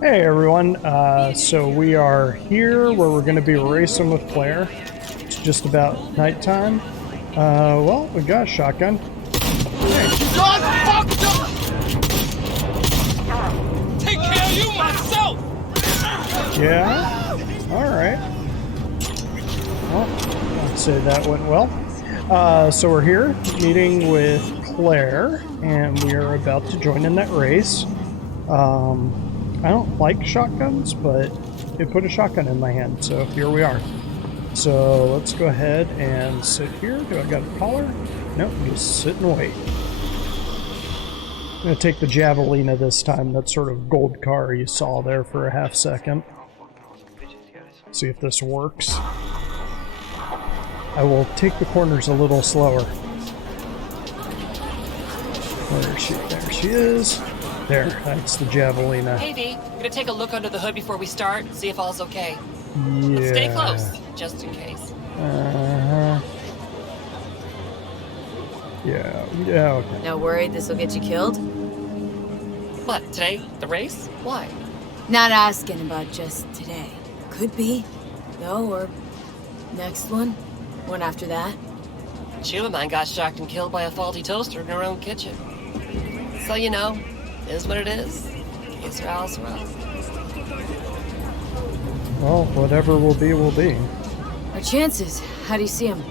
Hey everyone, so we are here where we're going to be racing with Claire. It's just about nighttime. Well, we got a shotgun. Hey. God fucked up! Take care of you myself! Yeah? Alright. Well, I'd say that went well. So we're here meeting with Claire, and we are about to join in that race. I don't like shotguns, but they put a shotgun in my hand, so here we are. So let's go ahead and sit here. Do I got a collar? Nope, just sit and wait. I'm going to take the Javelina this time, that sort of gold car you saw there for a half second. See if this works. I will take the corners a little slower. Where is she? There she is. There, that's the Javelina. Hey V, gonna take a look under the hood before we start, see if all's okay. Yeah. But stay close, just in case. Yeah, okay. Now worried this will get you killed? What, today? The race? Why? Not asking about just today. Could be, though, or next one. One after that. Sheila mine got shocked and killed by a faulty toaster in her own kitchen. So you know, it is what it is. It's Ral's well. Well, whatever will be, will be. Our chances, how do you see them?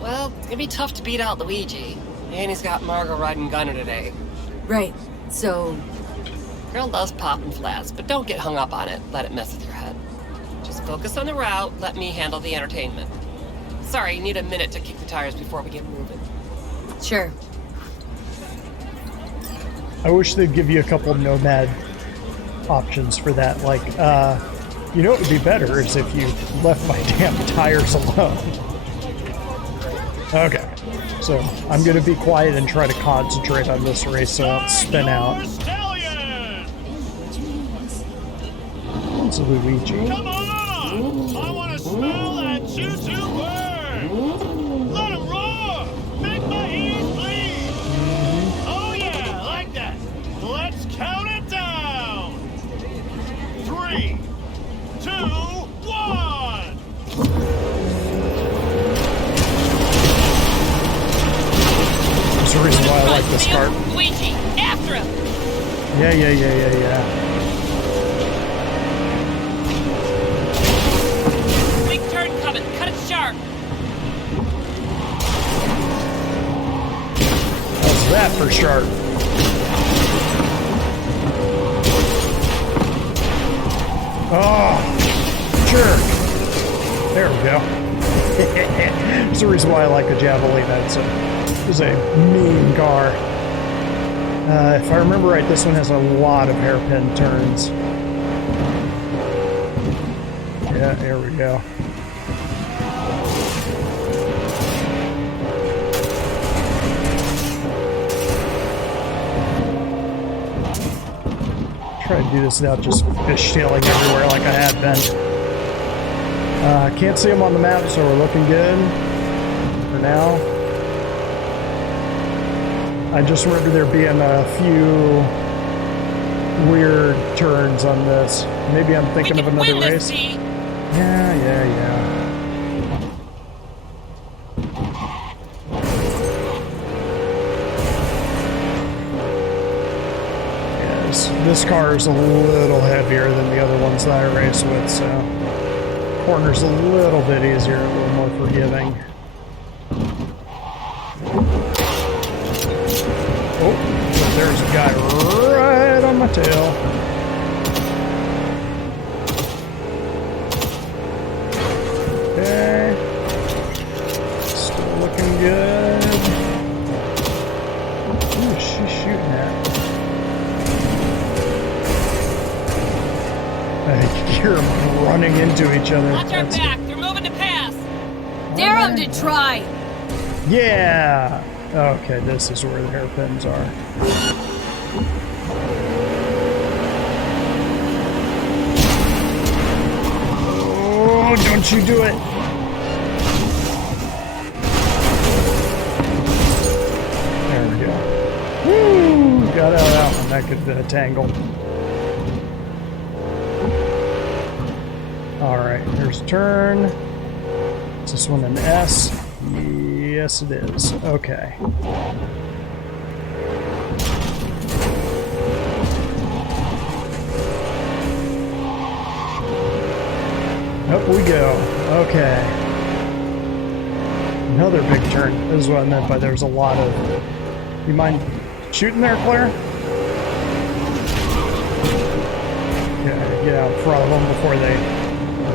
Well, it's gonna be tough to beat out Luigi. And he's got Margot riding Gunner today. Right, so... Girl loves popping flats, but don't get hung up on it. Let it mess with your head. Just focus on the route, let me handle the entertainment. Sorry, you need a minute to kick the tires before we get moving. Sure. I wish they'd give you a couple Nomad options for that. Like, you know what would be better is if you left my damn tires alone. Okay, so I'm going to be quiet and try to concentrate on this race so I don't spin out. It's Luigi. Come on! I want to smell that choo-choo bird! Let him roar! Make my ears bleed! Oh yeah, like that! Let's count it down! 3, 2, 1! There's a reason why I like this car. Luigi, after him! Yeah. Big turn coming, cut it sharp! How's that for sharp? Oh, jerk. There we go. There's a reason why I like the Javelina. It's a mean car. If I remember right, this one has a lot of hairpin turns. Yeah, there we go. Try to do this without just fishtailing everywhere like I have been. Can't see them on the map, so we're looking good for now. I just remember there being a few weird turns on this. Maybe I'm thinking of another race. Yeah. This car is a little heavier than the other ones that I race with, so corner's a little bit easier, a little more forgiving. Oh, there's a guy right on my tail. Okay. Still looking good. Who's she shooting at? I hear them running into each other. Watch our back, they're moving to pass! Dare them to try! Yeah! Okay, this is where the hairpins are. Oh, don't you do it! There we go. Woo! Got out of that one. That could have been a tangle. Claire's turn. Is this one an S? Yes, it is. Okay. Up we go. Okay. Another big turn. This is what I meant by there's a lot of... You mind shooting there, Claire? Yeah, get out in front of them before they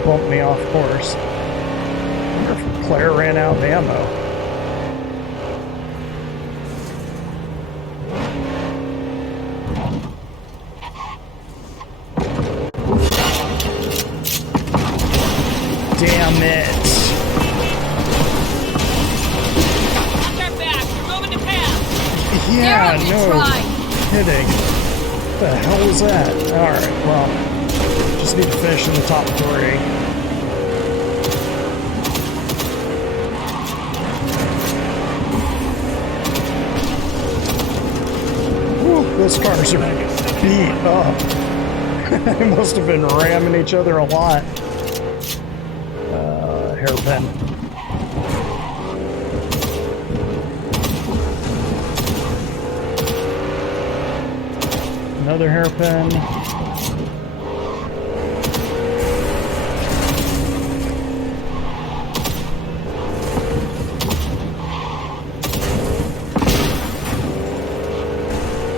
bump me off course. I wonder if Claire ran out of ammo. Damn it. Yeah, no kidding. What the hell was that? Alright, well, just need to finish in the top 3. Whew, those cars are beat up. They must have been ramming each other a lot. Hairpin. Another hairpin.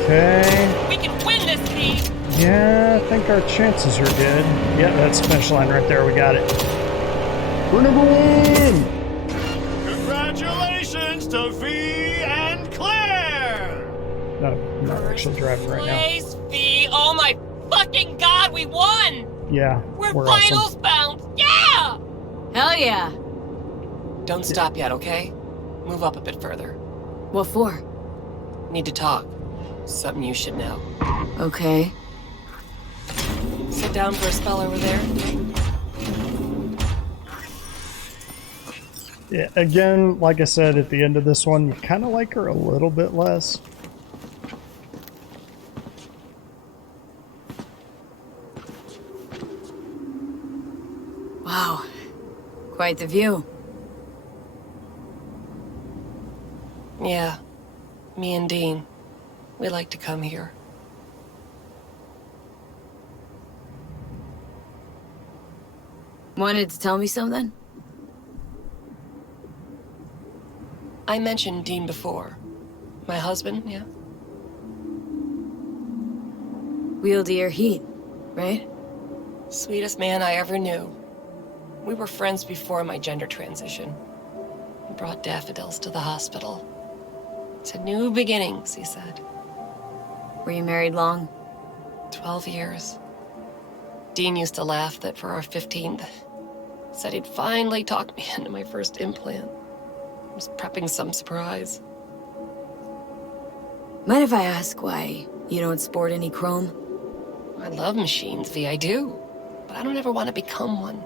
Okay. We can win this, team! Yeah, I think our chances are good. Yeah, that's the finish line right there. We got it. We're number 1! Congratulations to V and Claire! No, I'm not actually driving right now. Place, V! Oh my fucking god, we won! Yeah, We're awesome. finals bound! Yeah! Hell yeah. Don't stop yet, okay? Move up a bit further. What for? Need to talk. Something you should know. Okay. Sit down for a spell over there. Yeah, again, like I said at the end of this one, you kind of like her a little bit less. Wow. Quite the view. Yeah. Me and Dean. We like to come here. Wanted to tell me something? I mentioned Dean before. My husband, yeah? Wieldy your heat, right? Sweetest man I ever knew. We were friends before my gender transition. He brought daffodils to the hospital. To new beginnings, he said. Were you married long? 12 years. Dean used to laugh that for our 15th, said he'd finally talked me into my first implant. I was prepping some surprise. Mind if I ask why you don't sport any chrome? I love machines, V, I do. But I don't ever want to become one.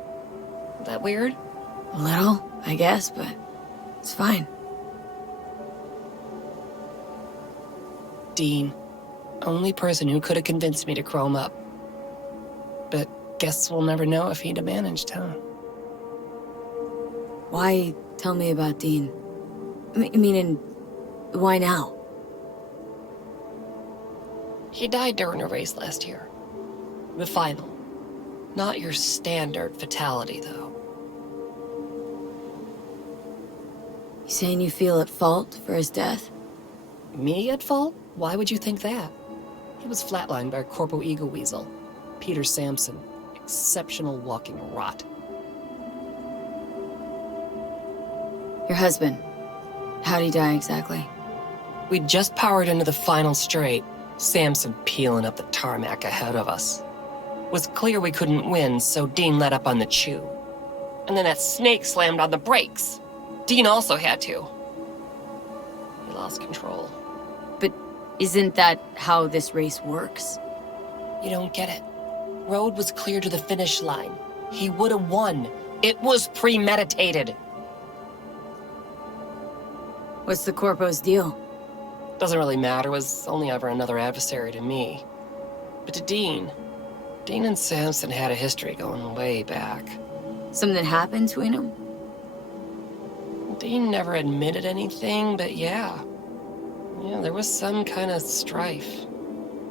Is that weird? A little, I guess, but it's fine. Dean. Only person who could have convinced me to chrome up. But guess we'll never know if he'd have managed, huh? Why tell me about Dean? Meaning, why now? He died during a race last year. The final. Not your standard fatality, though. You saying you feel at fault for his death? Me at fault? Why would you think that? He was flatlined by a corpo ego weasel. Peter Sampson. Exceptional walking rot. Your husband. How'd he die exactly? We'd just powered into the final straight. Sampson peeling up the tarmac ahead of us. Was clear we couldn't win, so Dean let up on the chew. And then that snake slammed on the brakes. Dean also had to. He lost control. But isn't that how this race works? You don't get it. Road was clear to the finish line. He would have won. It was premeditated. What's the corpo's deal? Doesn't really matter, was only ever another adversary to me. But to Dean and Sampson had a history going way back. Something happened between them? Dean never admitted anything, but yeah. Yeah, there was some kind of strife.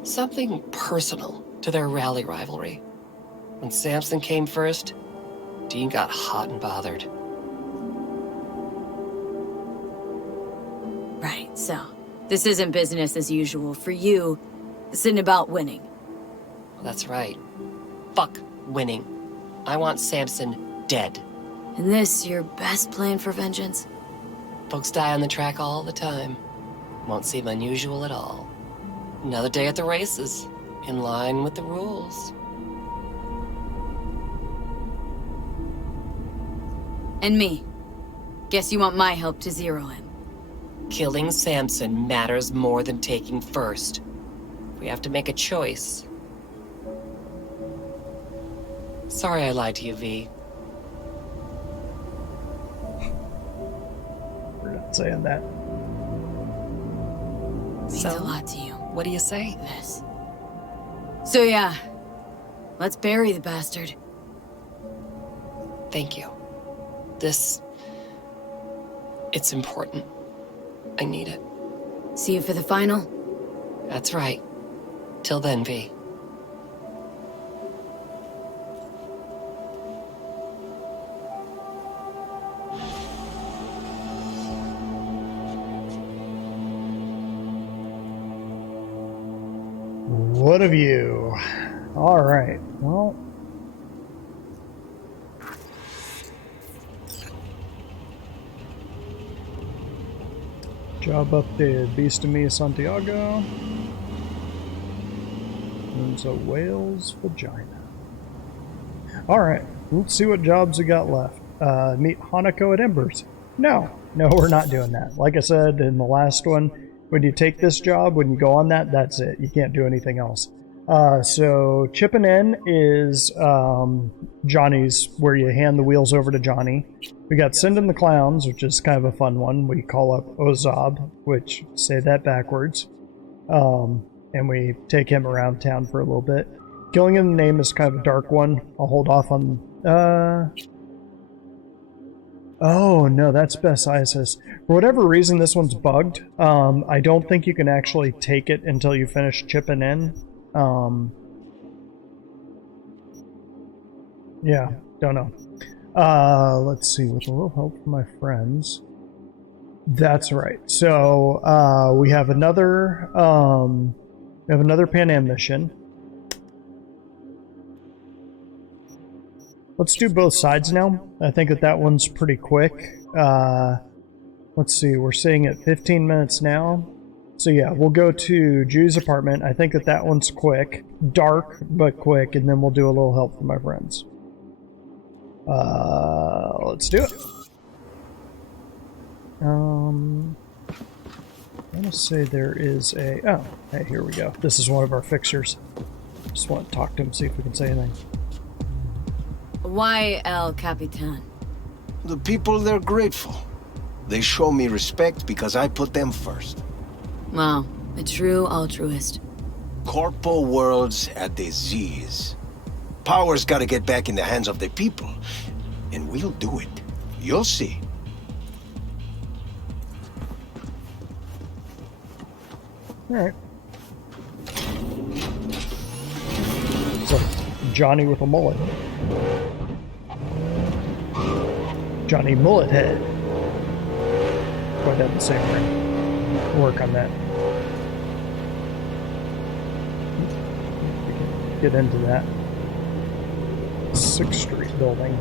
Something personal to their rally rivalry. When Samson came first, Dean got hot and bothered. Right, so this isn't business as usual. For you, this isn't about winning. That's right. Fuck winning. I want Samson dead. And this your best plan for vengeance? Folks die on the track all the time. Won't seem unusual at all. Another day at the races, in line with the rules. And me. Guess you want my help to zero him. Killing Samson matters more than taking first. We have to make a choice. Sorry I lied to you, V. We're not saying that. Means a lot to you. What do you say? This. So yeah, let's bury the bastard. Thank you. It's important. I need it. See you for the final? That's right. Till then, V. What of you? All right. Well, job updated. Beast of me, Santiago. There's a whale's vagina. All right. Let's see what jobs we got left. Meet Hanako at Embers. No, we're not doing that. Like I said in the last one, when you take this job, when you go on that, that's it. You can't do anything else. So chipping in is Johnny's, where you hand the wheels over to Johnny. We got Sending the Clowns, which is kind of a fun one. We call up Ozab, which, say that backwards. And we take him around town for a little bit. Killing in the Name is kind of a dark one. I'll hold off on... Oh, no, that's Best ISS. For whatever reason, this one's bugged. I don't think you can actually take it until you finish chipping in. Yeah, don't know. Let's see, with a little help from my friends. That's right. So, we have another Pan Am mission. Let's do both sides now. I think that one's pretty quick. Let's see, we're sitting at 15 minutes now. So yeah, we'll go to Judy's apartment. I think that one's quick. Dark, but quick, and then we'll do a little help from my friends. Let's do it. I want to say there is a... Oh, hey, here we go. This is one of our fixers. Just want to talk to him, see if we can say anything. Why El Capitan? The people, they're grateful. They show me respect because I put them first. Wow, a true altruist. Corpo world's a disease. Power's gotta get back in the hands of the people. And we'll do it. You'll see. Alright. So, Johnny with a mullet. Johnny Mullet Head. Quite have the same ring. Work on that. Get into that. 6th Street building.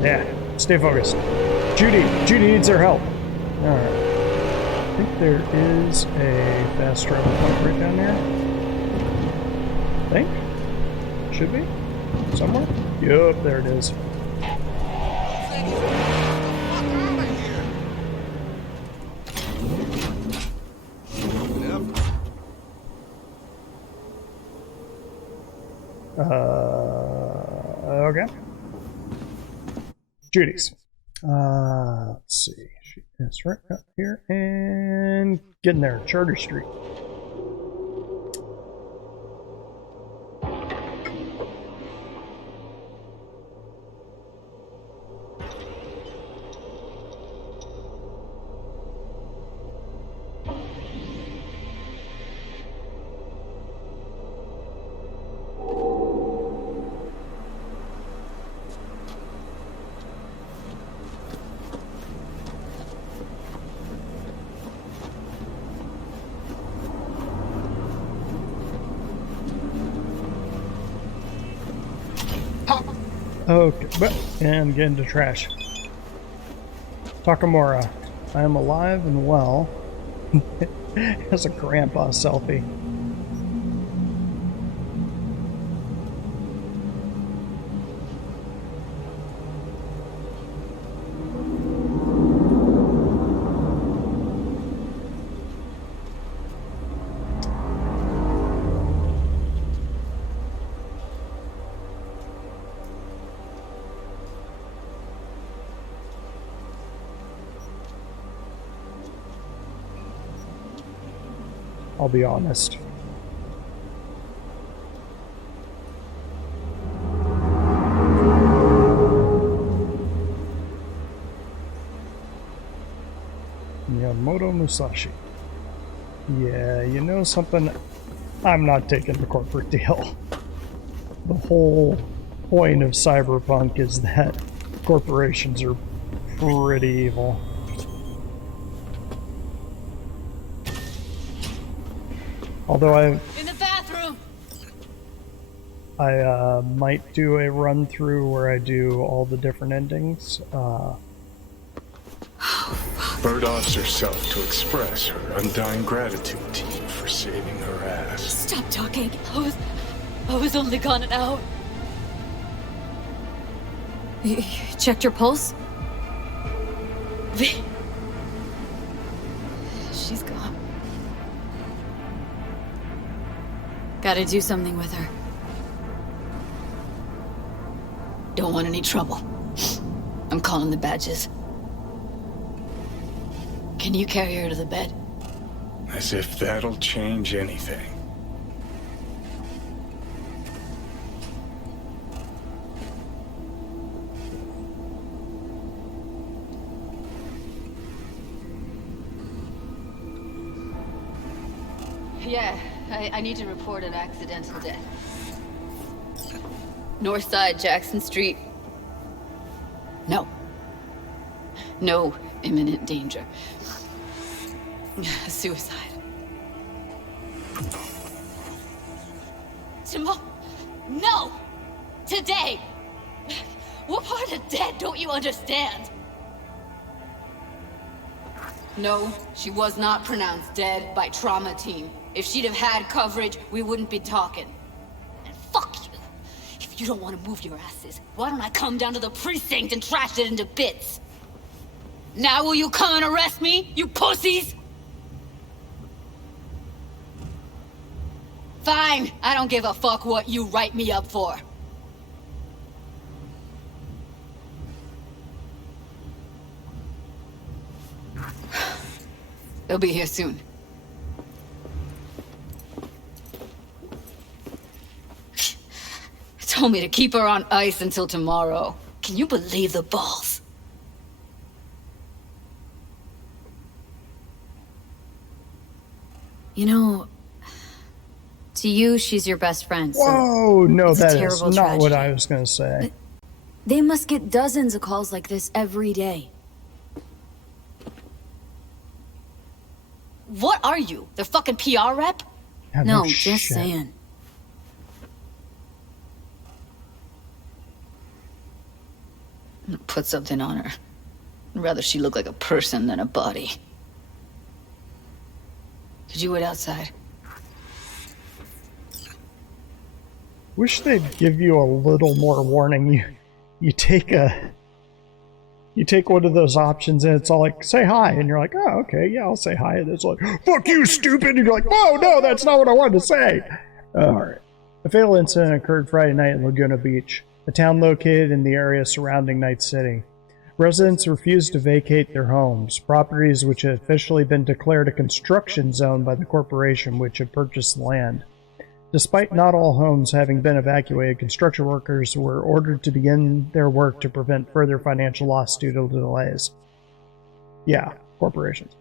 Yeah, stay focused. Judy needs our help. Alright. I think there is a fast travel point right down there. I think. Should be. Somewhere. Yup, there it is. Okay. Judy's. Let's see. She is right up here and getting there. Charter Street. Okay, and get into trash. Takamura, I am alive and well. That's a grandpa selfie. I'll be honest. Miyamoto Musashi. Yeah, you know something? I'm not taking the corporate deal. The whole point of Cyberpunk is that corporations are pretty evil. Although In the bathroom! I might do a run through where I do all the different endings. Bird offs herself to express her undying gratitude to you for saving her ass. Stop talking. I was only gone an hour. You checked your pulse? She's gone. Gotta do something with her. Don't want any trouble. I'm calling the badges. Can you carry her to the bed? As if that'll change anything. Yeah, I need to report an accidental death. North side, Jackson Street. No. No imminent danger. Suicide. Timbo, no! Today! What part of dead don't you understand? No, she was not pronounced dead by trauma team. If she'd have had coverage, we wouldn't be talking. And fuck you! If you don't want to move your asses, why don't I come down to the precinct and trash it into bits? Now will you come and arrest me, you pussies? Fine, I don't give a fuck what you write me up for. They'll be here soon. Told me to keep her on ice until tomorrow. Can you believe the balls? You know, to you, she's your best friend. So Whoa, no, it's a that is terrible not what tragedy. I was going to say. They must get dozens of calls like this every day. What are you? Their fucking PR rep? Yeah, No, shit. just saying. Put something on her. I'd rather she look like a person than a body. Could you wait outside? Wish they'd give you a little more warning. You take one of those options and it's all like, say hi, and you're like, oh, okay, yeah, I'll say hi, and it's like, fuck you, stupid, and you're like, whoa, no, that's not what I wanted to say. Alright. A fatal incident occurred Friday night in Laguna Beach, a town located in the area surrounding Night City. Residents refused to vacate their homes, properties which had officially been declared a construction zone by the corporation which had purchased the land. Despite not all homes having been evacuated, construction workers were ordered to begin their work to prevent further financial loss due to delays. Yeah, corporations.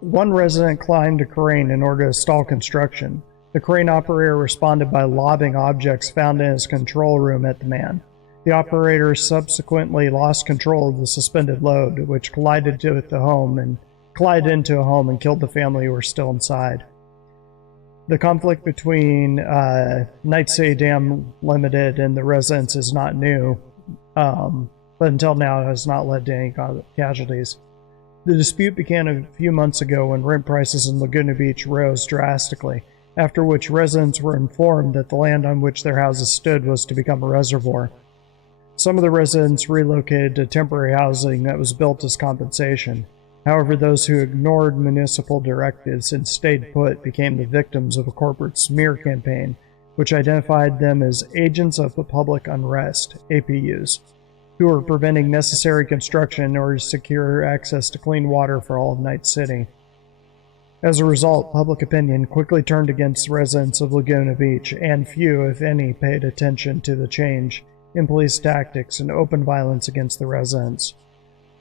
One resident climbed a crane in order to stall construction. The crane operator responded by lobbing objects found in his control room at the man. The operator subsequently lost control of the suspended load, which collided into a home and killed the family who were still inside. The conflict between Knights Say Damn Limited and the residents is not new, but until now has not led to any casualties. The dispute began a few months ago when rent prices in Laguna Beach rose drastically, after which residents were informed that the land on which their houses stood was to become a reservoir. Some of the residents relocated to temporary housing that was built as compensation. However, those who ignored municipal directives and stayed put became the victims of a corporate smear campaign, which identified them as agents of the public unrest, APUs, who were preventing necessary construction in order to secure access to clean water for all of Night City. As a result, public opinion quickly turned against the residents of Laguna Beach, and few, if any, paid attention to the change in police tactics and open violence against the residents.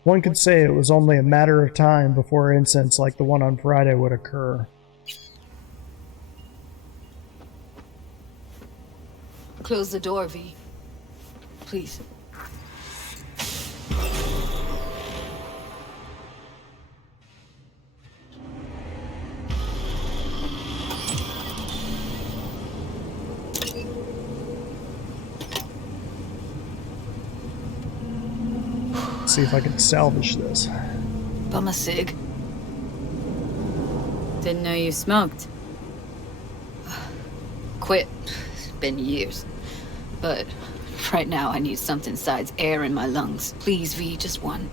One could say it was only a matter of time before incidents like the one on Friday would occur. Close the door, V. Please. See if I can salvage this. Bum a cig. Didn't know you smoked. Quit. It's been years. But right now I need something besides air in my lungs. Please, V, just one.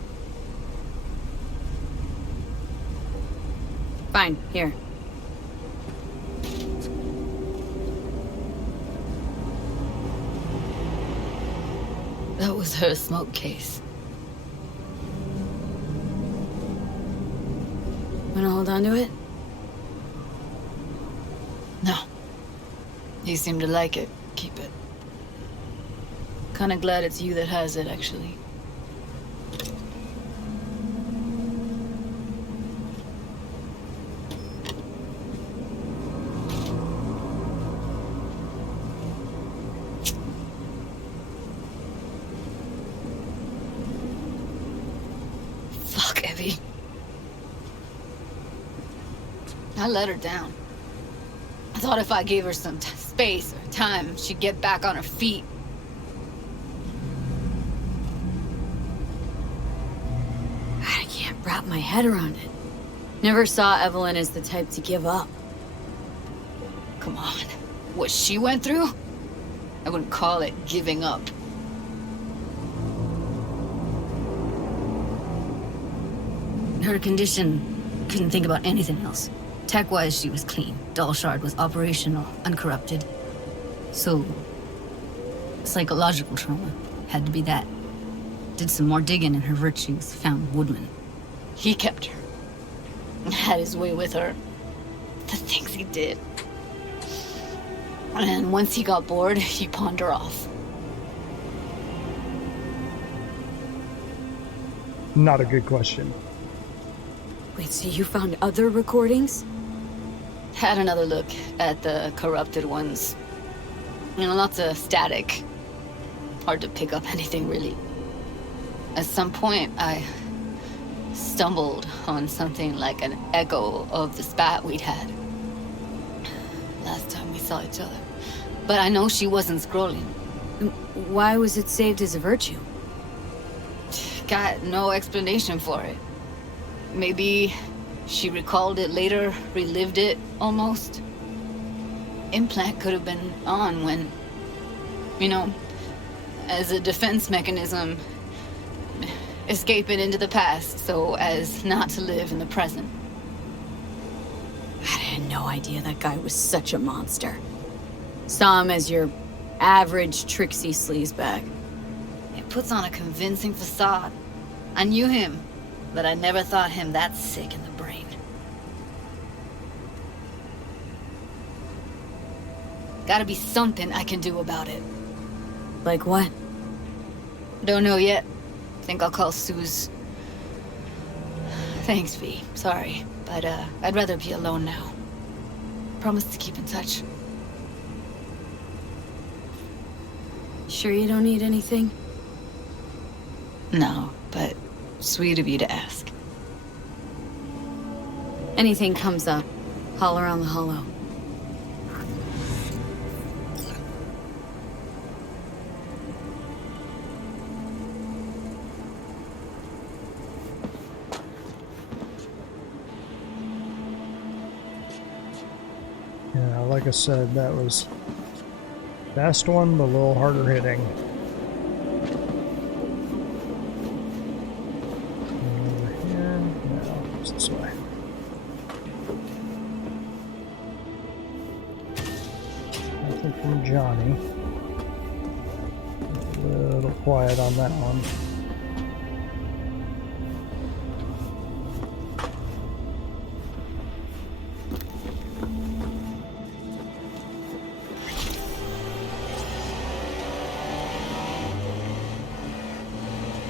Fine, here. That was her smoke case. Wanna hold on to it? No. You seem to like it. Keep it. Kinda glad it's you that has it, actually. Fuck, Evie. I let her down. I thought if I gave her some space or time, she'd get back on her feet. I can't wrap my head around it. Never saw Evelyn as the type to give up. Come on. What she went through? I wouldn't call it giving up. Her condition, couldn't think about anything else. Tech-wise, she was clean. Shard was operational, uncorrupted. So, psychological trauma had to be that. Did some more digging and her virtues found Woodman. He kept her. Had his way with her. The things he did. And once he got bored, he pawned her off. Not a good question. Wait, so you found other recordings? Had another look at the corrupted ones. You know, lots of static. Hard to pick up anything, really. At some point, I stumbled on something like an echo of the spat we'd had. Last time we saw each other. But I know she wasn't scrolling. Why was it saved as a virtue? Got no explanation for it. Maybe she recalled it later, relived it, almost. Implant could have been on when, you know, as a defense mechanism, escaping into the past so as not to live in the present. I had no idea that guy was such a monster. Saw him as your average tricksy sleazebag. It puts on a convincing facade. I knew him, but I never thought him that sick in the brain. Gotta be something I can do about it. Like what? Don't know yet. Think I'll call Suze. Thanks, V. Sorry, but I'd rather be alone now. Promise to keep in touch. Sure you don't need anything? No, but sweet of you to ask. Anything comes up, holler on the hollow. like I said, that was fast one, but a little harder hitting. Over here? No, it's this way. Nothing from Johnny. A little quiet on that one.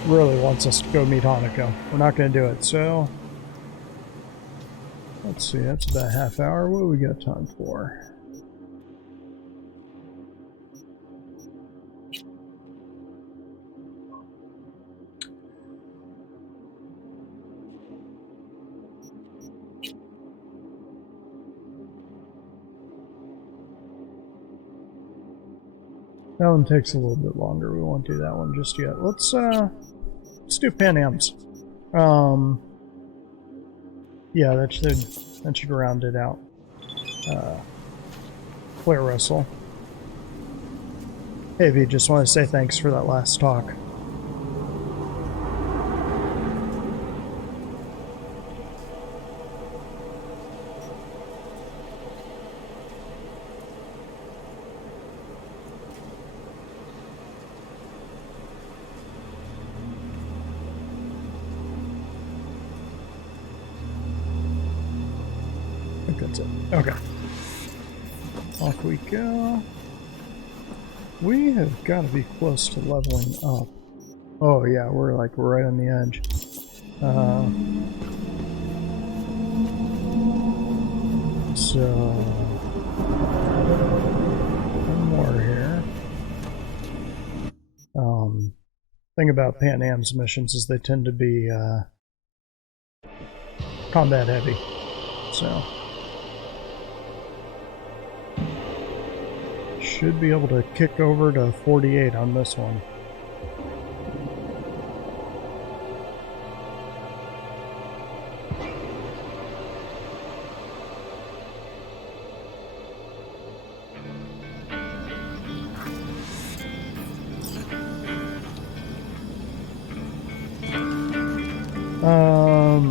Really wants us to go meet Hanako. We're not going to do it, so let's see, that's about a half hour. What do we got time for? That one takes a little bit longer. We won't do that one just yet. Let's do Pan Am's. Yeah, that should round it out. Claire Russell. Hey V, just want to say thanks for that last talk. That's it. Okay. Off we go. We have got to be close to leveling up. Oh yeah, we're like right on the edge. So one more here. Thing about Pan Am's missions is they tend to be combat heavy. So should be able to kick over to 48 on this one.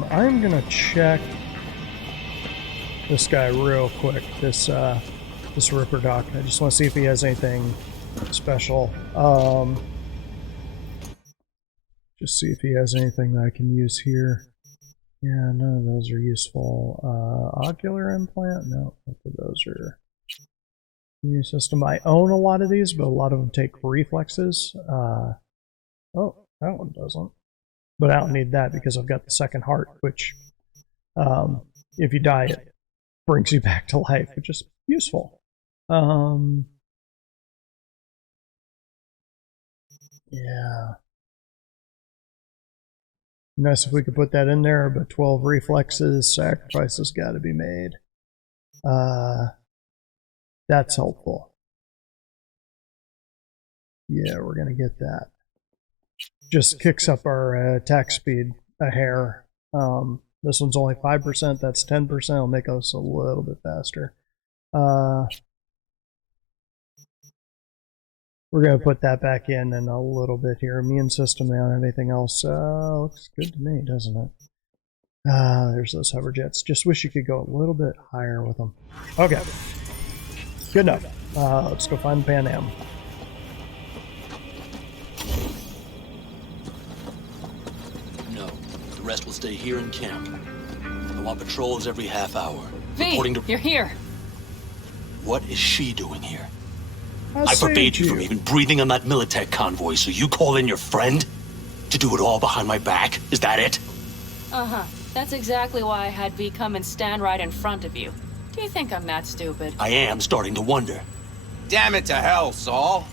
I'm gonna check this guy real quick. This Ripper Doc. I just want to see if he has anything special. Just see if he has anything that I can use here. Yeah, none of those are useful. Ocular implant? No, both of those are new system. I own a lot of these, but a lot of them take reflexes. Oh, that one doesn't. But I don't need that because I've got the second heart, which, if you die, it brings you back to life, which is useful. Yeah. Nice if we could put that in there, but 12 reflexes, sacrifices got to be made. That's helpful. Yeah, we're going to get that. Just kicks up our attack speed a hair. This one's only 5%, that's 10%. It'll make us a little bit faster. We're going to put that back in a little bit here. Immune system, they don't have anything else. Looks good to me, doesn't it? There's those hover jets. Just wish you could go a little bit higher with them. Okay. Good enough. Let's go find Pan Am. No, the rest will stay here in camp. I want patrols every half hour. V, you're here. What is she doing here? I forbade you from even breathing on that Militech convoy, so you call in your friend? To do it all behind my back? Is that it? Uh-huh. That's exactly why I had V come and stand right in front of you. Do you think I'm that stupid? I am starting to wonder. Damn it to hell, Saul.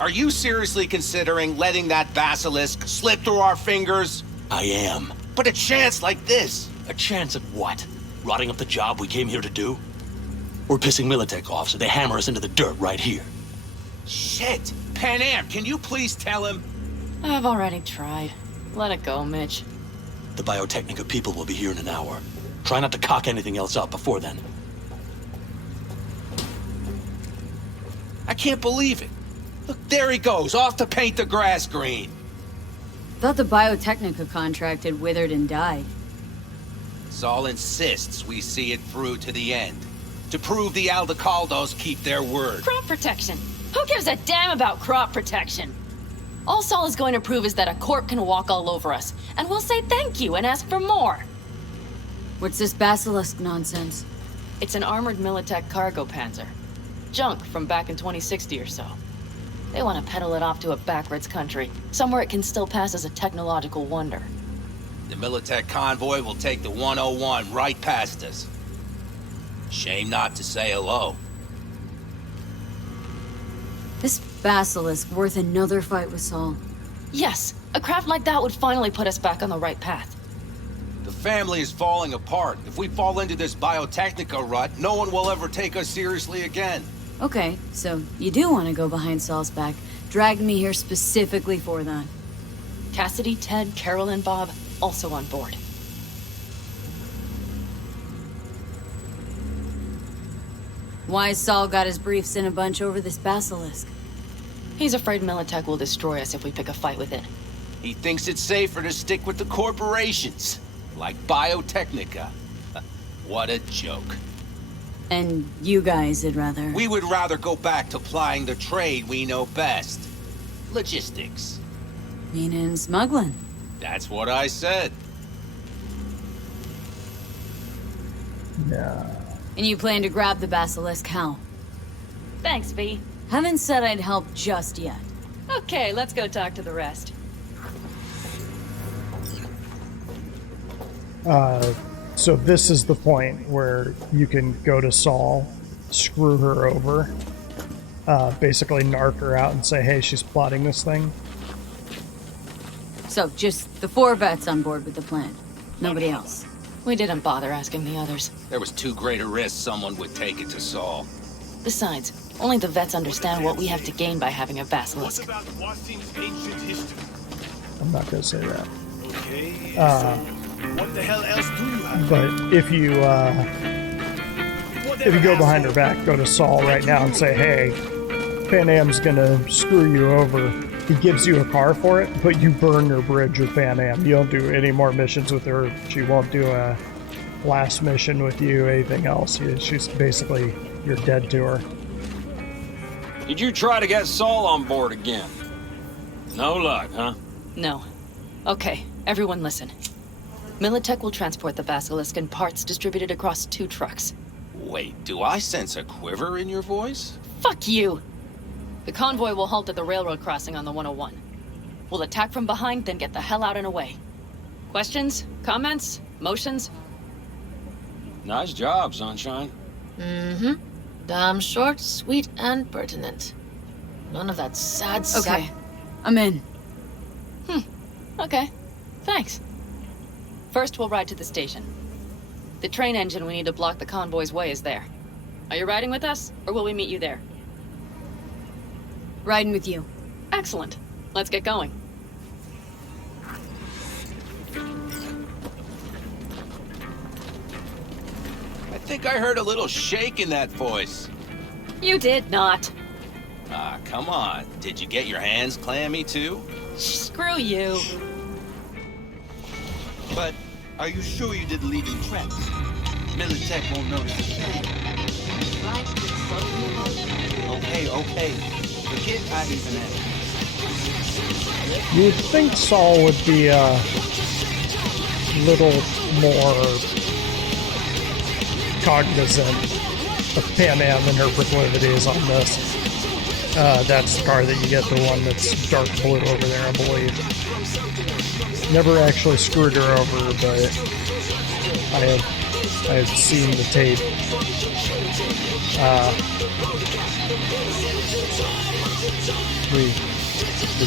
Are you seriously considering letting that basilisk slip through our fingers? I am. But a chance like this. A chance at what? Rotting up the job we came here to do? We're pissing Militech off, so they hammer us into the dirt right here. Shit! Pan Am, can you please tell him? I've already tried. Let it go, Mitch. The Biotechnica people will be here in an hour. Try not to cock anything else up before then. I can't believe it. Look, there he goes, off to paint the grass green. Thought the Biotechnica contract had withered and died. Saul insists we see it through to the end. To prove the Aldecaldos keep their word. Crop protection. Who gives a damn about crop protection? All Saul is going to prove is that a corp can walk all over us, and we'll say thank you and ask for more. What's this basilisk nonsense? It's an armored Militech cargo panzer. Junk from back in 2060 or so. They want to peddle it off to a backwards country, somewhere it can still pass as a technological wonder. The Militech convoy will take the 101 right past us. Shame not to say hello. This basilisk worth another fight with Saul? Yes, a craft like that would finally put us back on the right path. The family is falling apart. If we fall into this Biotechnica rut, no one will ever take us seriously again. Okay, so you do want to go behind Saul's back. Dragged me here specifically for that. Cassidy, Ted, Carol, and Bob also on board. Why Saul got his briefs in a bunch over this basilisk? He's afraid Militech will destroy us if we pick a fight with it. He thinks it's safer to stick with the corporations, like Biotechnica. What a joke. And you guys would rather... We would rather go back to plying the trade we know best. Logistics. Meaning smuggling. That's what I said. Yeah. And you plan to grab the basilisk how? Thanks, V. Haven't said I'd help just yet. Okay, let's go talk to the rest. So this is the point where you can go to Saul, screw her over, basically narc her out and say, hey, she's plotting this thing. So, just the 4 vets on board with the plan. Nobody else. We didn't bother asking the others. There was too great a risk someone would take it to Saul. Besides, only the vets understand what we have to gain by having a basilisk. What about Wasim's ancient history? I'm not going to say that. Okay, what the hell else do you have? But if you go behind her back, go to Saul right now and say, hey, Pan Am's going to screw you over. He gives you a car for it, but you burn your bridge with Pan Am. You don't do any more missions with her. She won't do a last mission with you, anything else. She's basically, you're dead to her. Did you try to get Saul on board again? No luck, huh? No. Okay, everyone listen. Militech will transport the basilisk in parts distributed across 2 trucks. Wait, do I sense a quiver in your voice? Fuck you! The convoy will halt at the railroad crossing on the 101. We'll attack from behind, then get the hell out and away. Questions? Comments? Motions? Nice job, Sunshine. Mm-hmm. Damn short, sweet, and pertinent. None of that sad Okay, I'm in. Okay. Thanks. First, we'll ride to the station. The train engine we need to block the convoy's way is there. Are you riding with us, or will we meet you there? Riding with you. Excellent. Let's get going. I think I heard a little shake in that voice. You did not. Ah, come on. Did you get your hands clammy too? Screw you. But are you sure you didn't leave in tracks? Militech won't notice a thing. Okay. Forget I even asked. You would think Saul would be a little more cognizant of Pan Am and her proclivities on this. That's the car that you get, the one that's dark blue over there, I believe. Never actually screwed her over, but I have seen the tape. We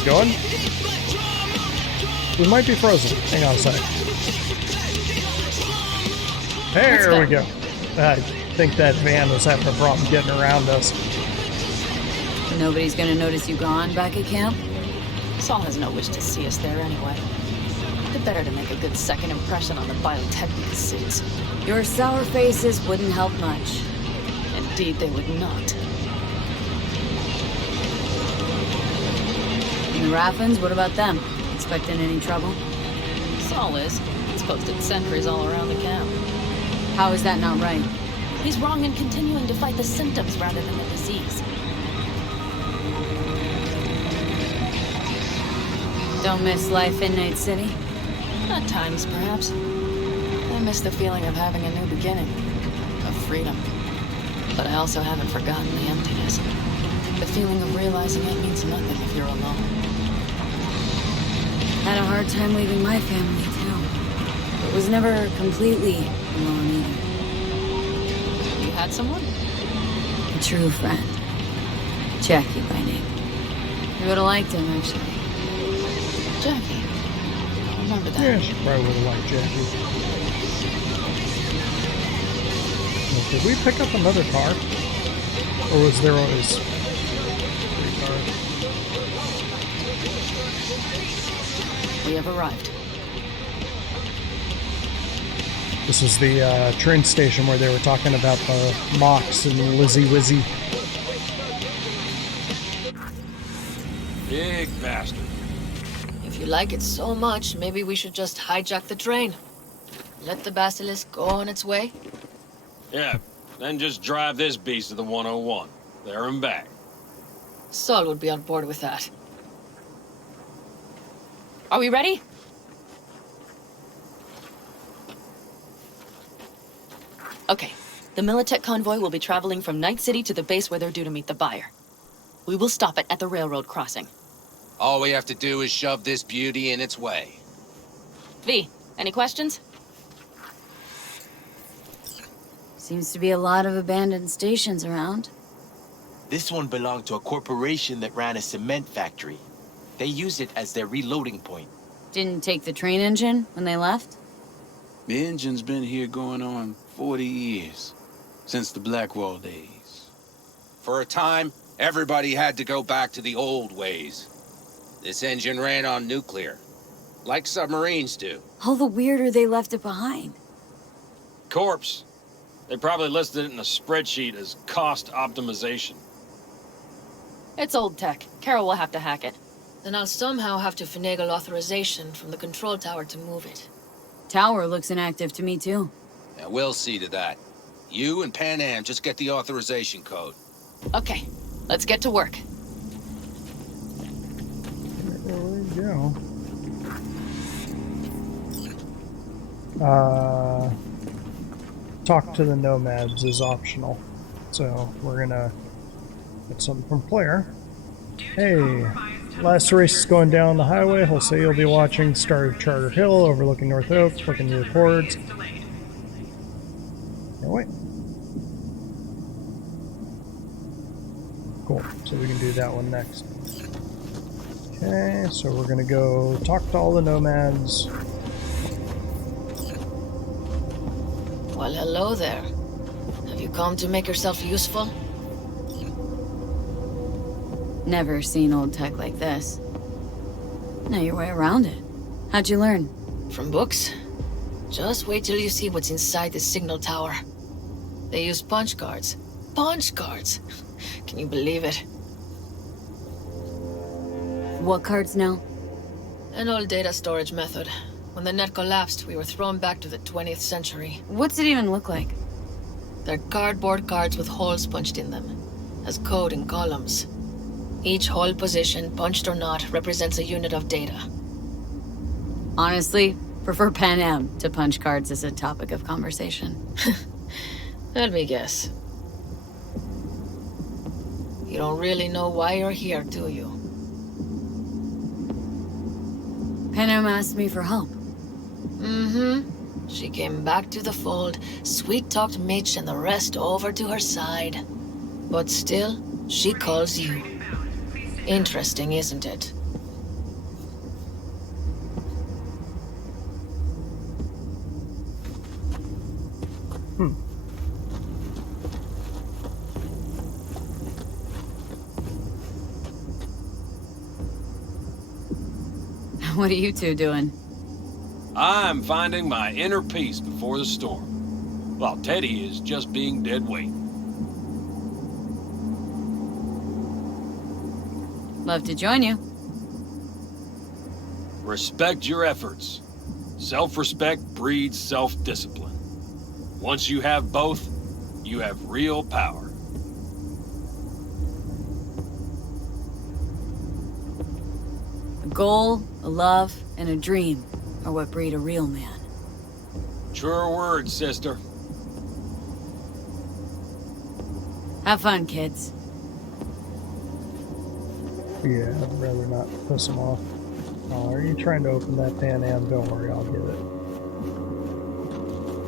going? We might be frozen. Hang on a sec. There we go. I think that van was having a problem getting around us. Nobody's gonna notice you gone back at camp? Saul has no wish to see us there anyway. The better to make a good second impression on the Biotechnica suits. Your sour faces wouldn't help much. Indeed, they would not. the Raffins, what about them? Expecting any trouble? Saul is. He's posted sentries all around the camp. How is that not right? He's wrong in continuing to fight the symptoms rather than the disease. Don't miss life in Night City? At times, perhaps. I miss the feeling of having a new beginning. Of freedom. But I also haven't forgotten the emptiness. The feeling of realizing it means nothing if you're alone. Had a hard time leaving my family, too. But was never completely alone either. You had someone? A true friend. Jackie by name. You would've liked him, actually. Jackie. I remember that. Yeah, she probably would have liked Jackie. Well, did we pick up another car? Or was there always 3 cars? We have arrived. This is the train station where they were talking about the Mox and Lizzie Wizzy. Big bastard. If you like it so much, maybe we should just hijack the train. Let the basilisk go on its way. Yeah, then just drive this beast to the 101. There and back. Saul would be on board with that. Are we ready? Okay. The Militech convoy will be traveling from Night City to the base where they're due to meet the buyer. We will stop it at the railroad crossing. All we have to do is shove this beauty in its way. V, any questions? Seems to be a lot of abandoned stations around. This one belonged to a corporation that ran a cement factory. They used it as their reloading point. Didn't take the train engine when they left? The engine's been here going on 40 years. Since the Blackwall days. For a time, everybody had to go back to the old ways. This engine ran on nuclear. Like submarines do. All the weirder they left it behind. Corpse. They probably listed it in a spreadsheet as cost optimization. It's old tech. Carol will have to hack it. Then I'll somehow have to finagle authorization from the control tower to move it. Tower looks inactive to me, too. Yeah, we'll see to that. You and Pan Am just get the authorization code. Okay, let's get to work. There we go. Talk to the Nomads is optional. So we're gonna get something from Claire. Hey, last race is going down the highway. He'll say you'll be watching start of Charter Hill, overlooking North Oak, looking your records. Oh, wait. Cool, so we can do that one next. Okay, so we're gonna go talk to all the Nomads. Well, hello there. Have you come to make yourself useful? Never seen old tech like this. Know your way around it. How'd you learn? From books? Just wait till you see what's inside the signal tower. They use punch cards. Punch cards! Can you believe it? What cards now? An old data storage method. When the net collapsed, we were thrown back to the 20th century. What's it even look like? They're cardboard cards with holes punched in them. Has code in columns. Each hole position, punched or not, represents a unit of data. Honestly, prefer Pan Am to punch cards as a topic of conversation. Let me guess. You don't really know why you're here, do you? Pan Am asked me for help. Mm-hmm. She came back to the fold, sweet-talked Mitch and the rest over to her side. But still, she calls you. Interesting, isn't it? What are you two doing? I'm finding my inner peace before the storm. While Teddy is just being dead weight. Love to join you. Respect your efforts. Self-respect breeds self-discipline. Once you have both, you have real power. A goal, a love, and a dream are what breed a real man. Truer words, sister. Have fun, kids. Yeah, I'd rather not piss him off. Oh, are you trying to open that Pan Am? Don't worry, I'll get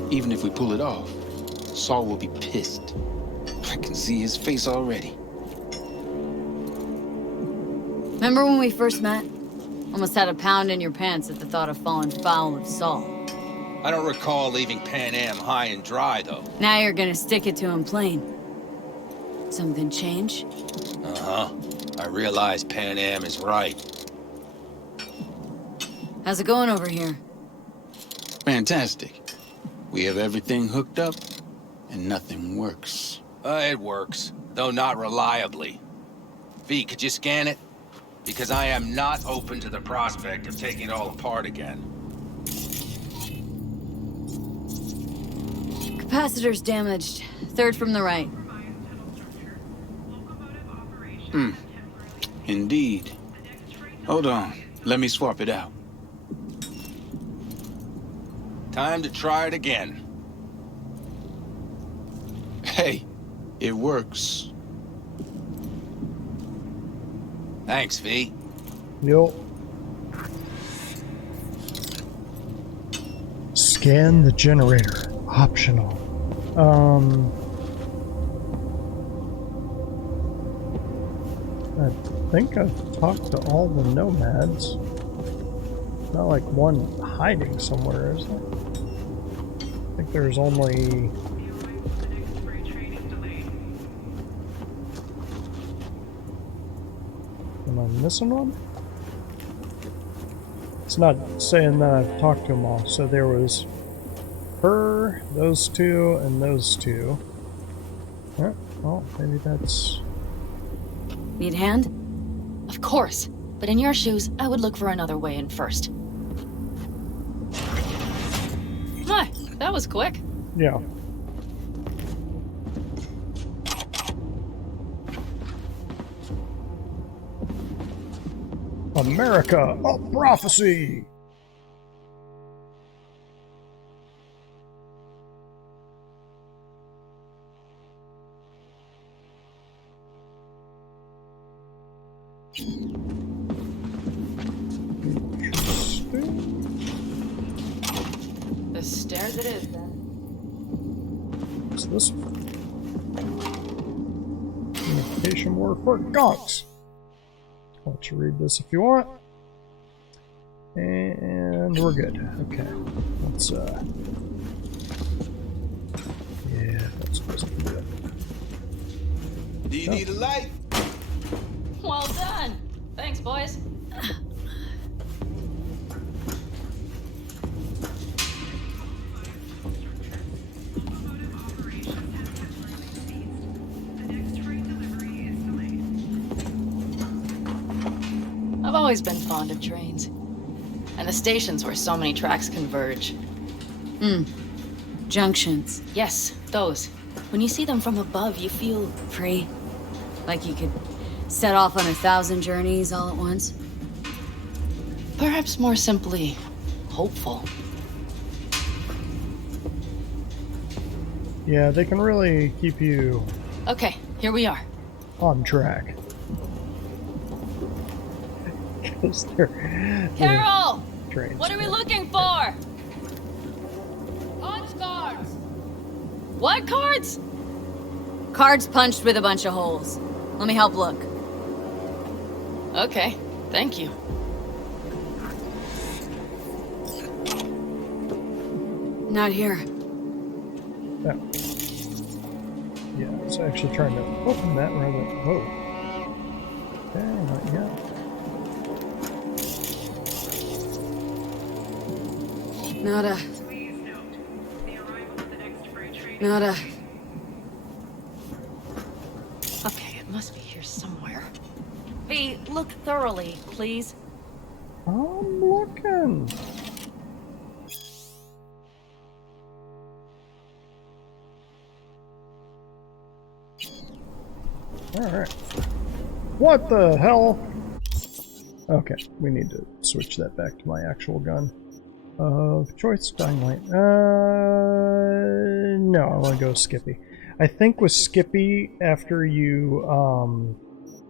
it. Even if we pull it off, Saul will be pissed. I can see his face already. Remember when we first met? Almost had a pound in your pants at the thought of falling foul of Saul. I don't recall leaving Pan Am high and dry, though. Now you're gonna stick it to him plain. Something change? Uh-huh. I realize Pan Am is right. How's it going over here? Fantastic. We have everything hooked up, and nothing works. It works, though not reliably. V, could you scan it? Because I am not open to the prospect of taking it all apart again. Capacitor's damaged. Third from the right. Indeed. Hold on. Let me swap it out. Time to try it again. Hey, it works. Thanks, V. Yo. Scan the generator. Optional. I think I've talked to all the Nomads. Not like one hiding somewhere, is there? I think there's only... Am I missing one? It's not saying that I've talked to them all. So there was her, those two, and those two. Huh? Well, maybe that's... Need a hand? Of course. But in your shoes, I would look for another way in first. Hi, that was quick. Yeah. America, a prophecy! The stairs it is, then. What's this one? Communication word for gonks. I'll let you read this if you want. And we're good. Okay. Let's yeah, that's supposed to be it. Do you need a light? Well done. Thanks, boys. I've always been fond of trains. And the stations where so many tracks converge. Junctions. Yes, those. When you see them from above, you feel free. Like you could set off on 1,000 journeys all at once. Perhaps more simply, hopeful. Yeah, they can really keep you Okay, here we are. on track. Carol! Trains. What are we looking for? Punch cards! What cards? Cards punched with a bunch of holes. Let me help look. Okay, thank you. Not here. Yeah. Yeah, I was actually trying to open that rather than... Whoa. Okay, not yet. Nada. Nada. Okay, it must be here somewhere. V, look thoroughly, please. I'm looking. Alright. What the hell? Okay, we need to switch that back to my actual gun. Of choice, dying light. No, I want to go Skippy. I think with Skippy, after you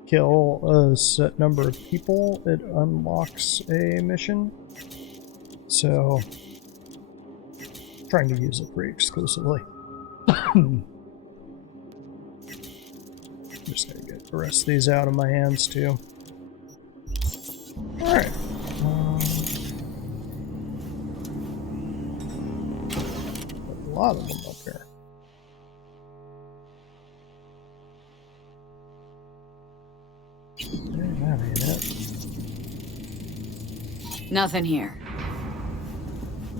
kill a set number of people, it unlocks a mission. So, trying to use it pretty exclusively. Just gotta get the rest of these out of my hands too. Alright. A lot of them up here. That ain't it. Nothing here.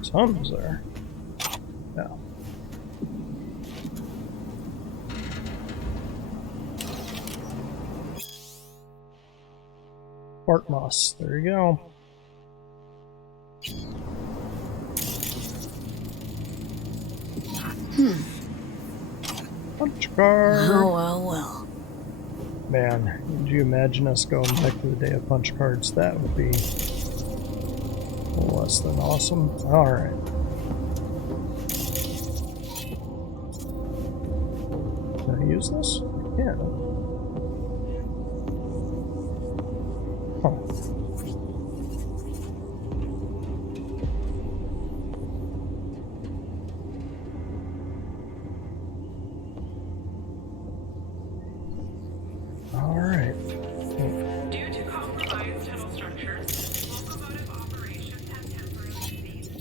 Something's there. No. Bark moss. There you go. Punch card. Oh, well. Man, could you imagine us going back to the day of punch cards? That would be less than awesome. Alright. Can I use this? I can. Huh. Alright. Due to compromised tunnel structures, locomotive operations have temporarily ceased.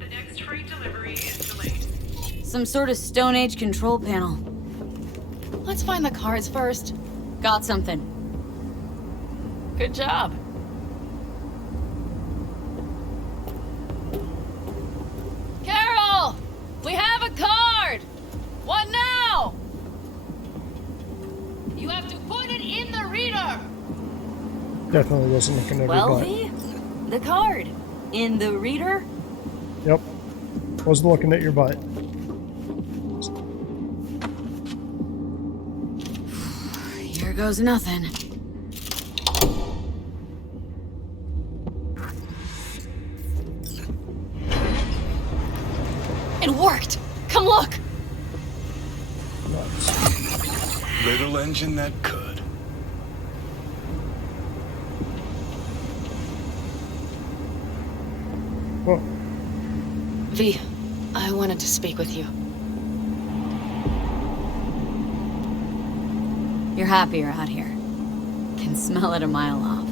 The next freight delivery is delayed. Some sort of Stone Age control panel. Let's find the cards first. Got something. Good job. Carol! We have a card! What now? You have to put it in the reader! Definitely wasn't looking at Well, her butt. V, the card. In the reader? Yep. Wasn't looking at your butt. Here goes nothing. It worked! Come look! Little engine that could. Whoa. V, I wanted to speak with you. You're happier out here. Can smell it a mile off.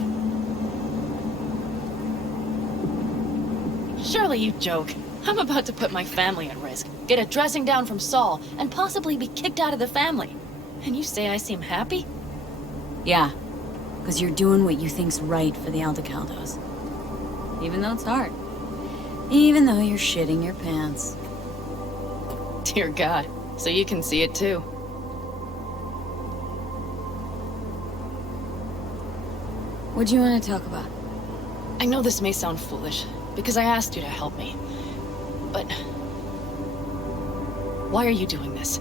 Surely you joke. I'm about to put my family at risk, get a dressing down from Saul, and possibly be kicked out of the family. And you say I seem happy? Yeah, because you're doing what you think's right for the Aldecaldos. Even though it's hard. Even though you're shitting your pants. Dear God, so you can see it too. What do you want to talk about? I know this may sound foolish, because I asked you to help me. But why are you doing this?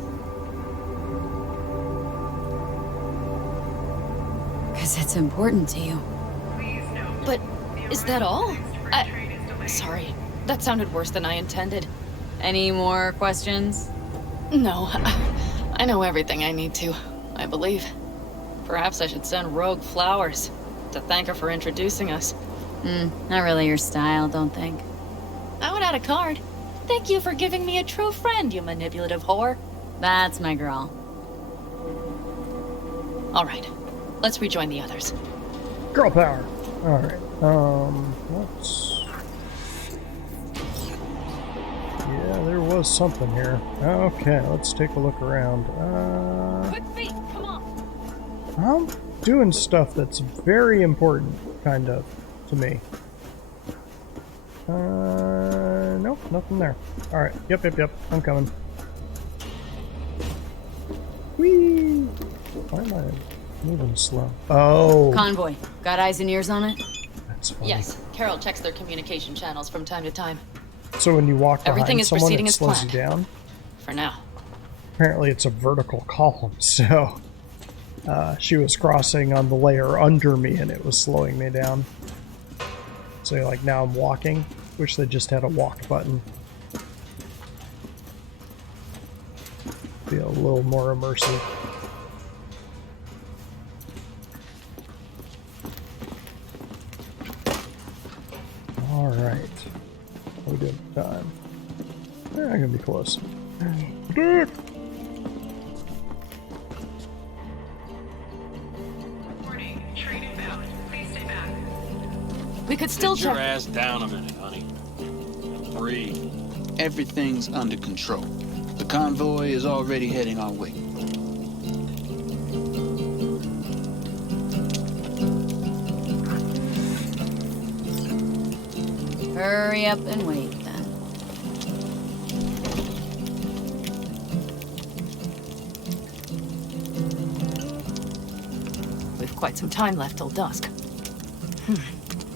Because it's important to you. But is that all? Sorry, that sounded worse than I intended. Any more questions? No, I know everything I need to, I believe. Perhaps I should send Rogue flowers to thank her for introducing us. Not really your style, don't think. I would add a card. Thank you for giving me a true friend, you manipulative whore. That's my girl. All right, let's rejoin the others. Girl power. Alright, let's... Yeah, there was something here. Okay, let's take a look around. Quick feet, come on. I'm doing stuff that's very important, kind of, to me. Nope, nothing there. Alright, yep, I'm coming. Whee! Why am I moving slow? Oh! Convoy. Got eyes and ears on it? I funny. Yes, Carol checks their communication channels from time to time. So when you walk behind Everything is someone, proceeding it as slows planned. you down? For now. Apparently it's a vertical column, so she was crossing on the layer under me and it was slowing me down. So like now I'm walking. Wish they just had a walk button. Be a little more immersive. Alright. How we doing for time? I'm gonna be close. Warning, train inbound. Please stay back. We could still Sit your check. ass down a minute, honey. Breathe. Everything's under control. The convoy is already heading our way. Hurry up and wait, then. We've quite some time left till dusk.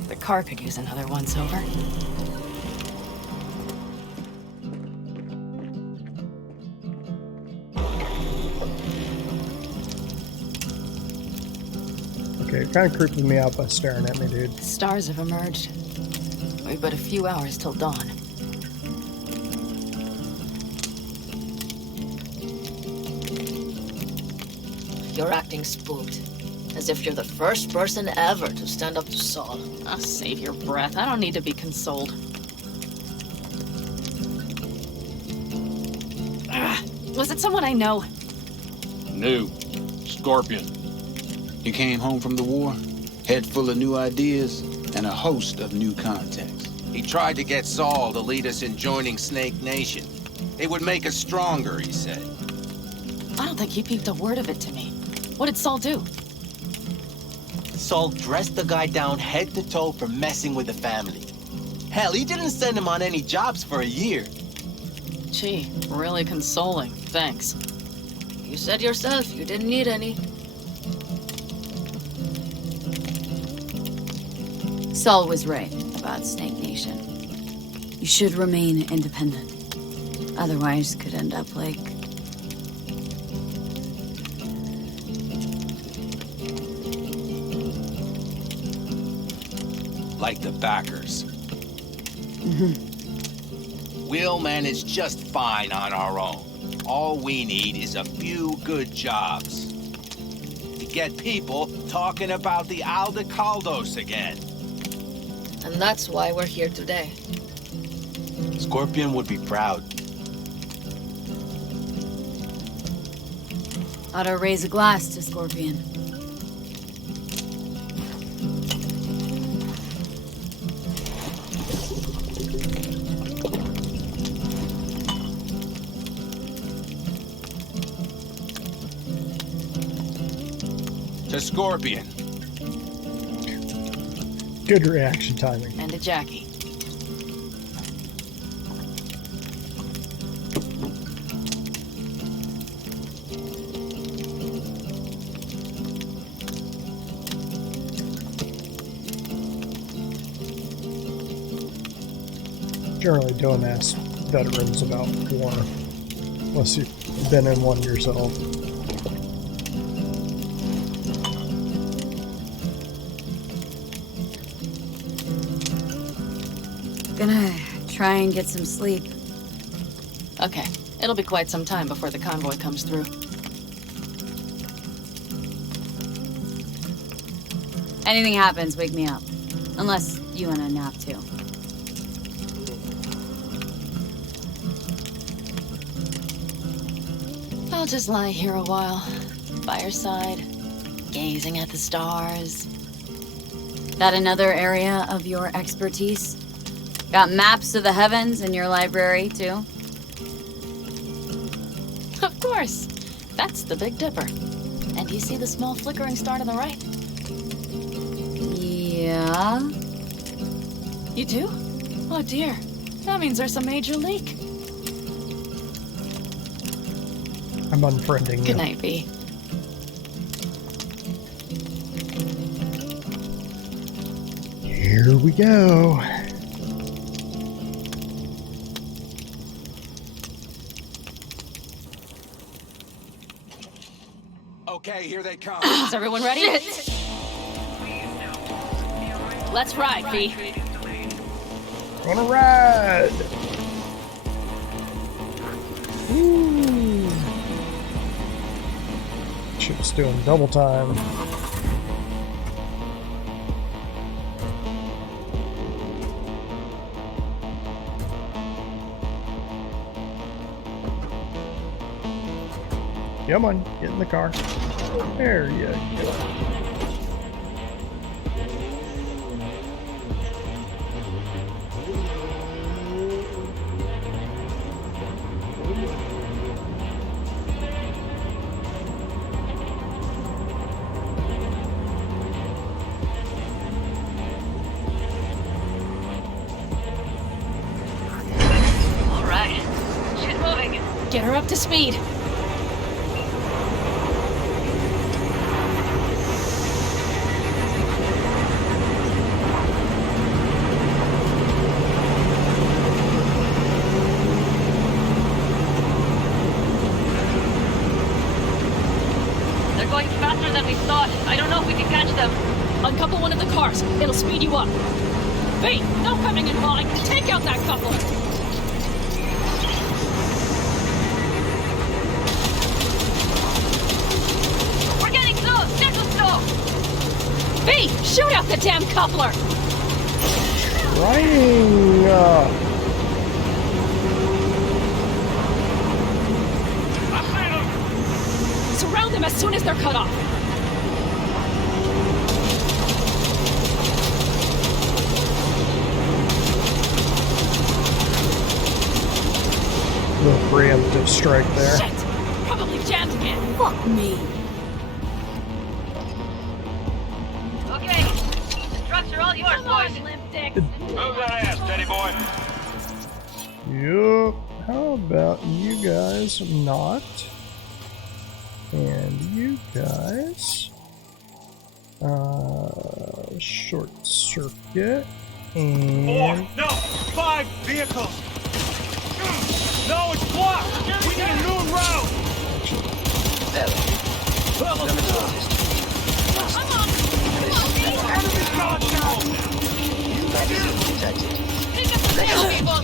The car could use another once-over. Okay, kind of creeping me out by staring at me, dude. The stars have emerged. We've but a few hours till dawn. You're acting spooked. As if you're the first person ever to stand up to Saul. Oh, save your breath. I don't need to be consoled. Was it someone I know? New. Scorpion. He came home from the war, head full of new ideas, and a host of new contacts. He tried to get Saul to lead us in joining Snake Nation. It would make us stronger, he said. I don't think he peeped a word of it to me. What did Saul do? Saul dressed the guy down head to toe for messing with the family. Hell, he didn't send him on any jobs for a year. Gee, really consoling. Thanks. You said yourself you didn't need any. Saul was right about Snake Nation. You should remain independent. Otherwise, could end up like... Like the backers. We'll manage just fine on our own. All we need is a few good jobs. To get people talking about the Aldecaldos again. And that's why we're here today. Scorpion would be proud. Ought to raise a glass to Scorpion. To Scorpion. Good reaction timing. And to Jackie. Generally don't ask veterans about war unless you've been in one yourself. Gonna try and get some sleep. Okay, it'll be quite some time before the convoy comes through. Anything happens, wake me up. Unless you want a nap too. I'll just lie here a while, by your side, gazing at the stars. That another area of your expertise? Got maps of the heavens in your library, too? Of course. That's the Big Dipper. And you see the small flickering star to the right? Yeah. You do? Oh dear. That means there's a major leak. I'm unfriending you. Good night, V. Here we go. Okay, here they come. Is everyone ready? Let's ride, V. Gonna ride. Ooh. Ship's doing double time. Come on, get in the car. There you go. All right. She's moving. Get her up to speed. Uncouple one of the cars. It'll speed you up. V, no coming and hauling. Take out that coupler. We're getting close. Circle slow. V, shoot out the damn coupler. Trying. Surround them as soon as they're cut off. Little preemptive strike there. Shit! Probably jammed again. Fuck me. Okay, the trucks are all yours, boys. Move that ass, Teddy boy. Yup. How about you guys not? And you guys. Short circuit. And. 4, no, 5 vehicles. No, it's blocked! We need a new route! Pick up the sail, people!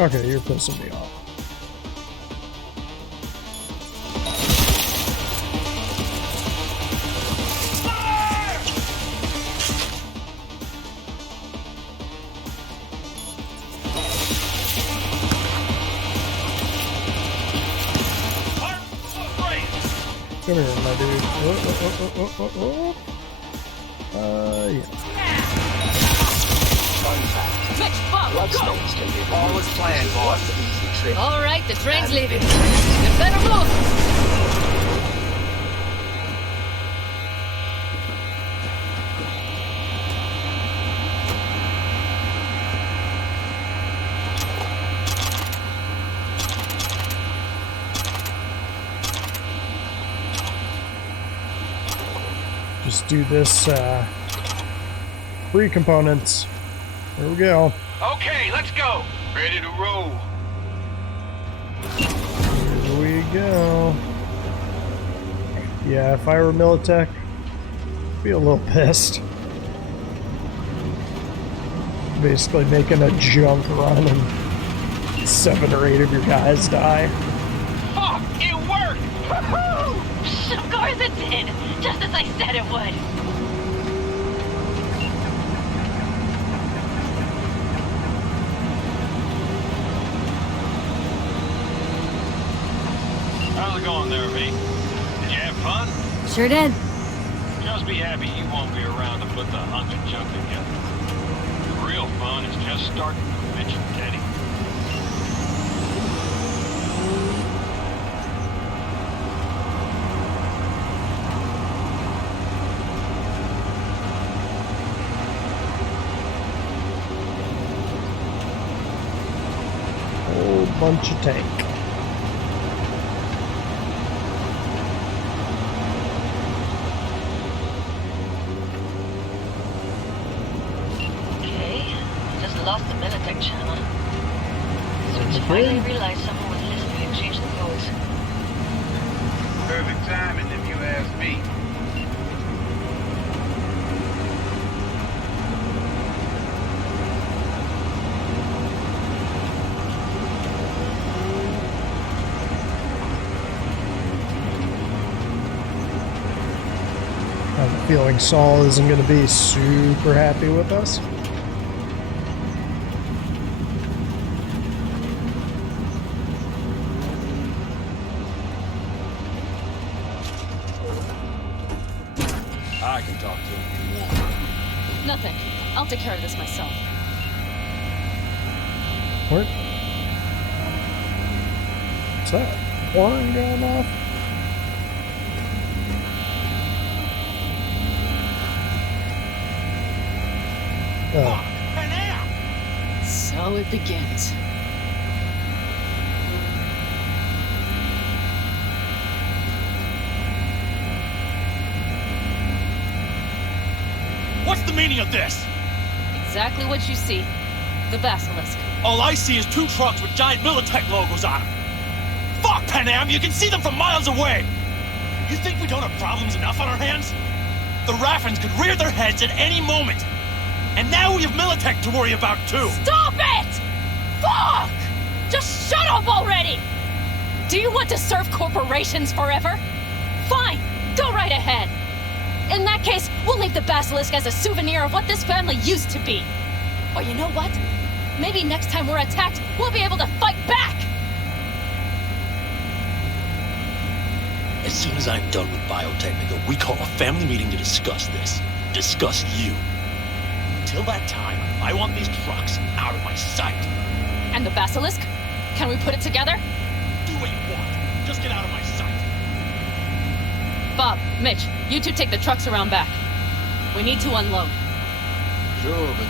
Okay, you're pissing me off. Come here, my dude. Yeah. Bloodstones can be all as planned, boss. All right, the train's leaving. You better move. Just do this, free components. There we go. Okay, let's go. Ready to roll. Here we go. Yeah, if I were Militech, I'd be a little pissed. Basically making a junk run and 7 or 8 of your guys die. Fuck, it worked! Woohoo! Of course it did, just as I said it would. How's it going there, V? Did you have fun? Sure did. Just be happy you won't be around to put the hunk of junk together. The real fun is just starting with Mitch and Teddy. bunch of tank. Okay, just lost the Militech channel. Switch finally realized someone was listening and changed the codes. Perfect timing if you ask me. I have a feeling Saul isn't going to be super happy with us. I can talk to him. Nothing. I'll take care of this myself. What? What's that? Horn going off? Oh. So it begins. What's the meaning of this? Exactly what you see. The Basilisk. All I see is 2 trucks with giant Militech logos on them. Fuck, Panam, you can see them from miles away! You think we don't have problems enough on our hands? The Raffens could rear their heads at any moment. And now we have Militech to worry about, too! Stop it! Fuck! Just shut up already! Do you want to serve corporations forever? Fine, go right ahead. In that case, we'll leave the Basilisk as a souvenir of what this family used to be. Or you know what? Maybe next time we're attacked, we'll be able to fight back! As soon as I'm done with Biotechnica, we call a family meeting to discuss this. Discuss you. Until that time, I want these trucks out of my sight. And the Basilisk? Can we put it together? Do what you want. Just get out of my sight. Bob, Mitch, you two take the trucks around back. We need to unload. Sure, but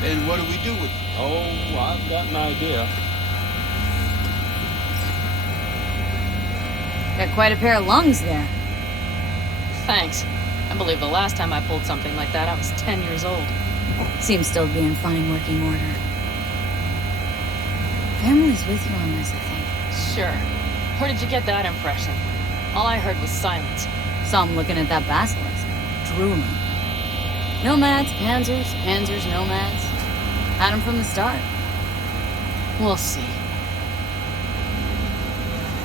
then what do we do with it? Oh, I've got an idea. Got quite a pair of lungs there. Thanks. I believe the last time I pulled something like that, I was 10 years old. Seems still to be in fine working order. Family's with you on this, I think. Sure. Where did you get that impression? All I heard was silence. Saw him looking at that basilisk. Drooling. Nomads, panzers, nomads. Had him from the start. We'll see.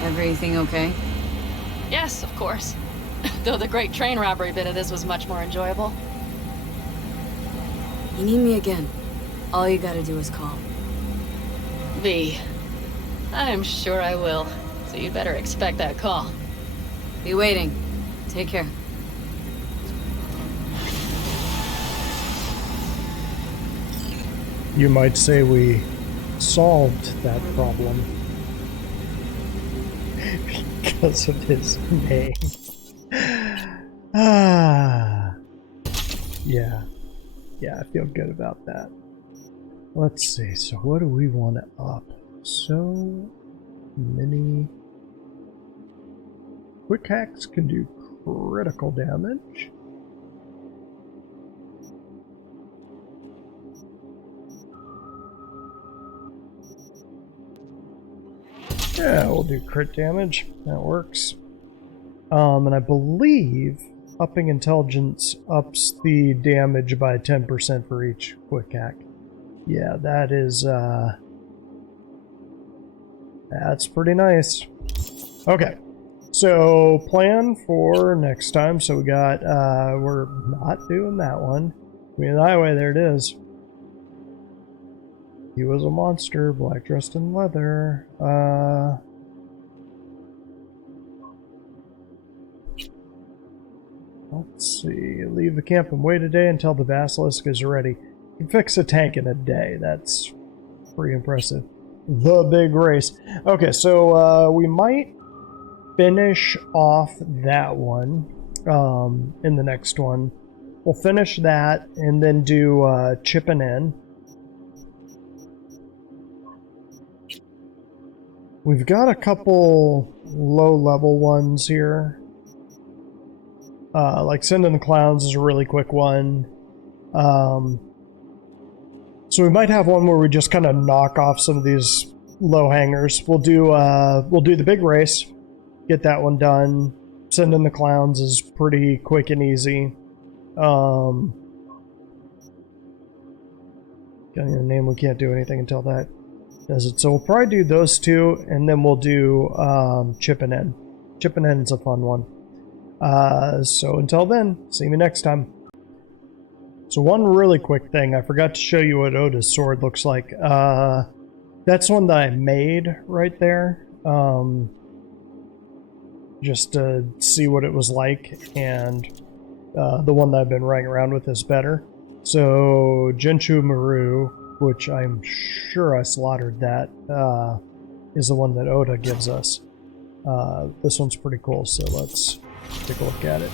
Everything okay? Yes, of course. Though the great train robbery bit of this was much more enjoyable. You need me again. All you gotta do is call. V. I'm sure I will. So you'd better expect that call. Be waiting. Take care. You might say we solved that problem because of his name. Yeah, I feel good about that. Let's see, so what do we want to up? So many quick hacks can do critical damage. Yeah, we'll do crit damage. That works. And I believe upping intelligence ups the damage by 10% for each quick hack. Yeah, that is, that's pretty nice. Okay, so plan for next time. So we got, we're not doing that one. Queen of the Highway, there it is. He was a monster, black dressed in leather. Let's see. Leave the camp and wait a day until the Basilisk is ready. You can fix a tank in a day. That's pretty impressive. The big race. Okay, so we might finish off that one in the next one. We'll finish that and then do chipping in. We've got a couple low-level ones here. Like Sending the Clowns is a really quick one. So we might have one where we just kind of knock off some of these low hangers. We'll do the big race, get that one done. Sending the Clowns is pretty quick and easy. Got a name, we can't do anything until that does it. So we'll probably do those two, and then we'll do Chippin' In. Chippin' In is a fun one. So until then, see you next time. So one really quick thing, I forgot to show you what Oda's sword looks like. That's one that I made right there, just to see what it was like, and the one that I've been running around with is better. So Genshu Maru, which I'm sure I slaughtered that, is the one that Oda gives us. This one's pretty cool, so let's take a look at it.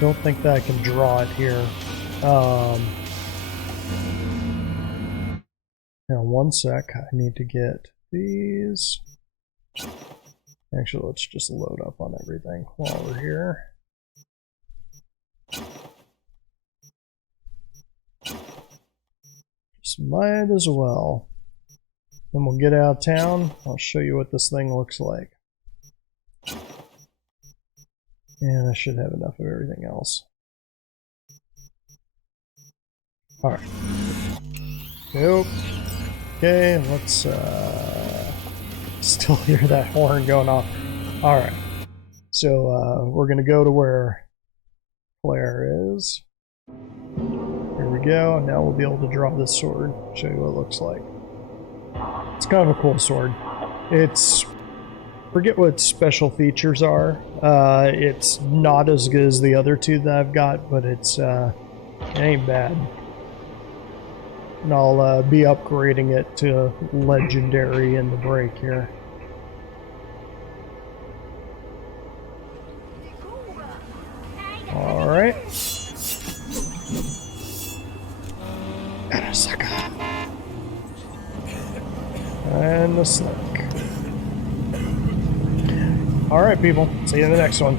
Don't think that I can draw it here. Now, one sec, I need to get these. Actually, let's just load up on everything while we're here. Just might as well. Then we'll get out of town. I'll show you what this thing looks like. And I should have enough of everything else. Alright. Nope. Okay, let's still hear that horn going off. Alright. So we're gonna go to where Claire is. Here we go. Now we'll be able to draw this sword. Show you what it looks like. It's kind of a cool sword. It's, forget what its special features are. It's not as good as the other two that I've got, but it's it ain't bad. And I'll be upgrading it to legendary in the break here. Alright. And a sucker. And the slick. Alright, people. See you in the next one.